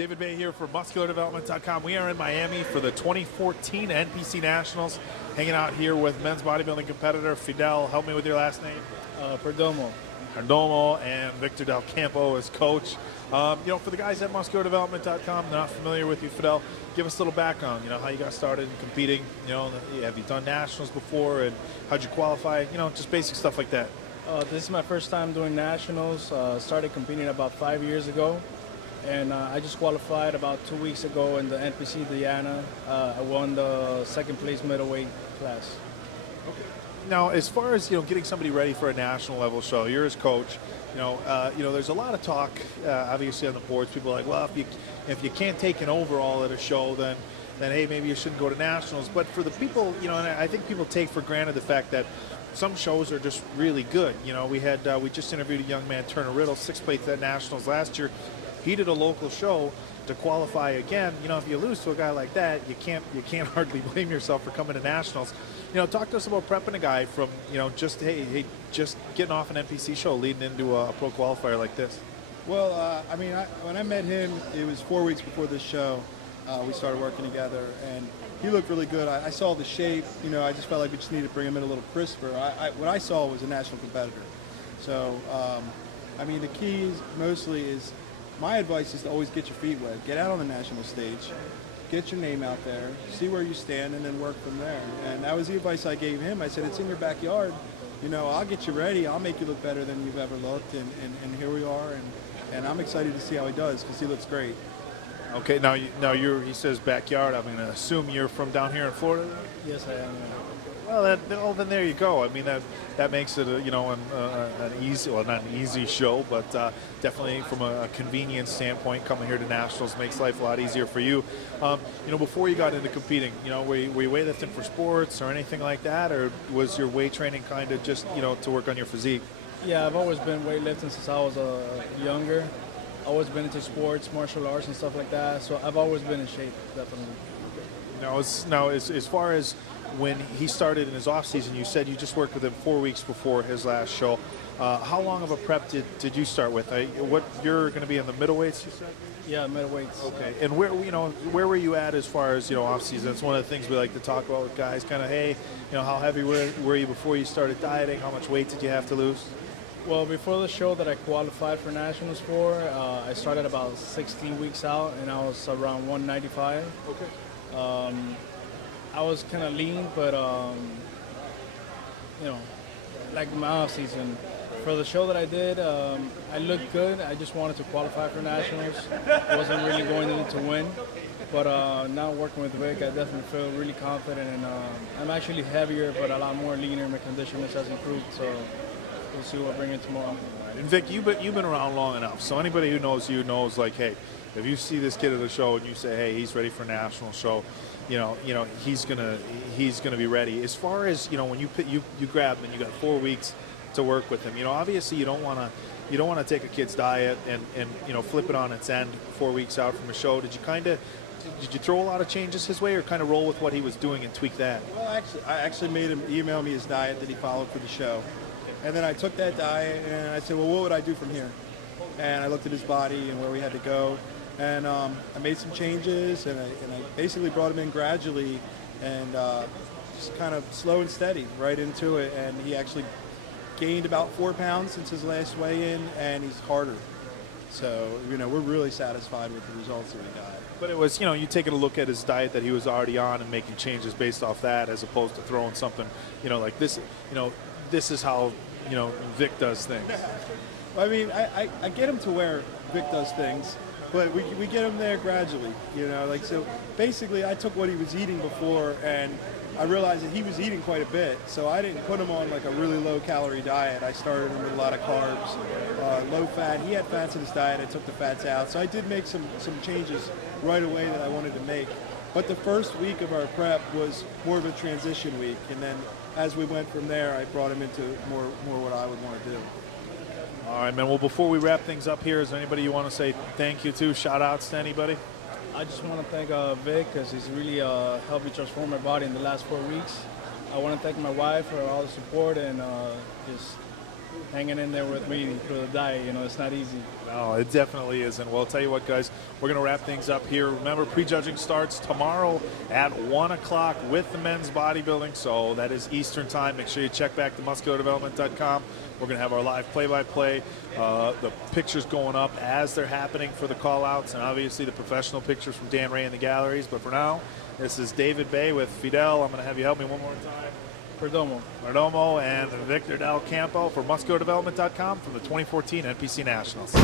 David Baye here for MuscularDevelopment.com. We are in Miami for the 2014 NPC Nationals, hanging out here with men's bodybuilding competitor Fidel. Help me with your last name. Perdomo. Perdomo, and Victor Del Campo as coach. For the guys at MuscularDevelopment.com, they're not familiar with you, Fidel. Give us a little background. How you got started in competing. Have you done nationals before, and how'd you qualify? Just basic stuff like that. This is my first time doing nationals. Started competing about 5 years ago, and I just qualified about 2 weeks ago in the NPC Diana. I won the second place middleweight class. Okay. Now, as far as getting somebody ready for a national level show, you're his coach. There's a lot of talk, obviously on the boards. People are like, well, if you can't take an overall at a show, then hey, maybe you shouldn't go to nationals. But for the people, and I think people take for granted the fact that some shows are just really good. We just interviewed a young man, Turner Riddle, 6th place at nationals last year. He did a local show to qualify again. If you lose to a guy like that, you can't hardly blame yourself for coming to nationals. Talk to us about prepping a guy from just getting off an NPC show leading into a pro qualifier like this. Well, when I met him, it was 4 weeks before this show. We started working together, and he looked really good. I saw the shape. I just felt like we just needed to bring him in a little crisper. What I saw was a national competitor. So, the key mostly is, my advice is to always get your feet wet. Get out on the national stage. Get your name out there. See where you stand, and then work from there. And that was the advice I gave him. I said, it's in your backyard. I'll get you ready. I'll make you look better than you've ever looked. And here we are. And I'm excited to see how he does, because he looks great. Okay, now he says backyard. I'm going to assume you're from down here in Florida. Yes, I am. Well, then there you go. That makes it an easy, well, not an easy show, but definitely from a convenience standpoint, coming here to nationals makes life a lot easier for you. Before you got into competing, were you weightlifting for sports or anything like that, or was your weight training kind of just to work on your physique? Yeah, I've always been weightlifting since I was younger. Always been into sports, martial arts, and stuff like that. So I've always been in shape, definitely. Now, as far as when he started in his off season, you said you just worked with him 4 weeks before his last show. How long of a prep did you start with? What you're going to be in the middleweights, you said? Yeah, middleweights. Okay. And where were you at as far as off season? It's one of the things we like to talk about with guys. Kind of, hey, how heavy were you before you started dieting? How much weight did you have to lose? Well, before the show that I qualified for nationals for, I started about 16 weeks out, and I was around 195. Okay. I was kind of lean, but like my off season. For the show that I did, I looked good. I just wanted to qualify for nationals. I wasn't really going in to win. But now working with Vic, I definitely feel really confident, and I'm actually heavier, but a lot more leaner. My condition has improved, so we'll see what I bring in tomorrow. And Vic, you've been around long enough, so anybody who knows you knows, like, hey, if you see this kid at a show and you say, hey, he's ready for a national show, he's gonna be ready. As far as when you grab him and you got 4 weeks to work with him, obviously you don't want to take a kid's diet and flip it on its end 4 weeks out from a show. Did you throw a lot of changes his way, or kind of roll with what he was doing and tweak that? Well, I actually made him email me his diet that he followed for the show. And then I took that diet and I said, well, what would I do from here? And I looked at his body and where we had to go. And I made some changes, and I basically brought him in gradually and just kind of slow and steady right into it. And he actually gained about 4 pounds since his last weigh-in, and he's harder. So, we're really satisfied with the results that we got. But it was, you taking a look at his diet that he was already on and making changes based off that, as opposed to throwing something, like this, this is how, Vic does things. I get him to where Vic does things, but we get him there gradually, so basically I took what he was eating before, and I realized that he was eating quite a bit, so I didn't put him on like a really low calorie diet. I started him with a lot of carbs, low fat. He had fats in his diet. I took the fats out, so I did make some changes right away that I wanted to make. But the first week of our prep was more of a transition week, and then as we went from there, I brought him into more what I would want to do. All right, man. Well, before we wrap things up here, is there anybody you want to say thank you to? Shout outs to anybody? I just want to thank Vic, because he's really helped me transform my body in the last 4 weeks. I want to thank my wife for all the support, and just hanging in there with me through the diet. You know, it's not easy. No, it definitely isn't. Well, I'll tell you what, guys, we're going to wrap things up here. Remember, prejudging starts tomorrow at 1 o'clock with the men's bodybuilding, so that is Eastern time. Make sure you check back to musculardevelopment.com. We're going to have our live play-by-play, the pictures going up as they're happening for the call-outs, and obviously the professional pictures from Dan Ray in the galleries. But for now, this is David Baye with Fidel. I'm going to have you help me one more time. Perdomo. And Victor Del Campo for musculardevelopment.com from the 2014 NPC Nationals.